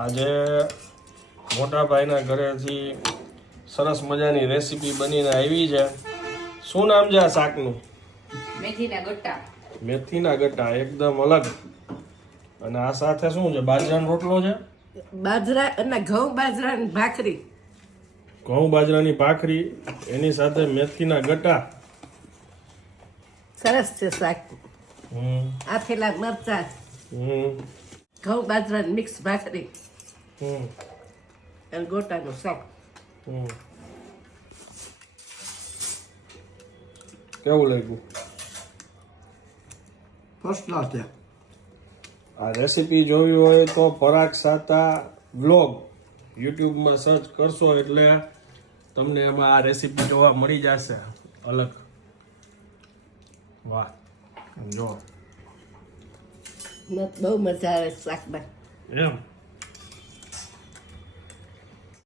આજે મોટા ભાઈના ઘરેથી સરસ મજાની રેસીપી બનીને આવી છે. શું નામ છે આ શાકનું? મેથીના ગટ્ટા. મેથીના ગટ્ટા એકદમ અલગ. અને આ સાથે શું છે? બાજરાનો રોટલો છે, બાજરા અને ઘઉં બાજરાની ભાખરી. ઘઉં બાજરાની ભાખરી, એની સાથે મેથીના ગટ્ટા. સરસ છે શાક. હમ આથેલા મરચા, હમ ઘઉં બાજરાની મિક્સ ભાખરી હમ અને ગોટાનું શાક. હમ કેવું લાગ્યું? ફર્સ્ટ ક્લાસ છે. આ રેસીપી જોવી હોય તો પરાગ સાતા વ્લોગ યુટ્યુબમાં સર્ચ કરશો એટલે તમને એમાં આ રેસીપી જોવા મળી જશે. અલગ. વાહ, જો બહુ મજા આવે શાકમાં. એમ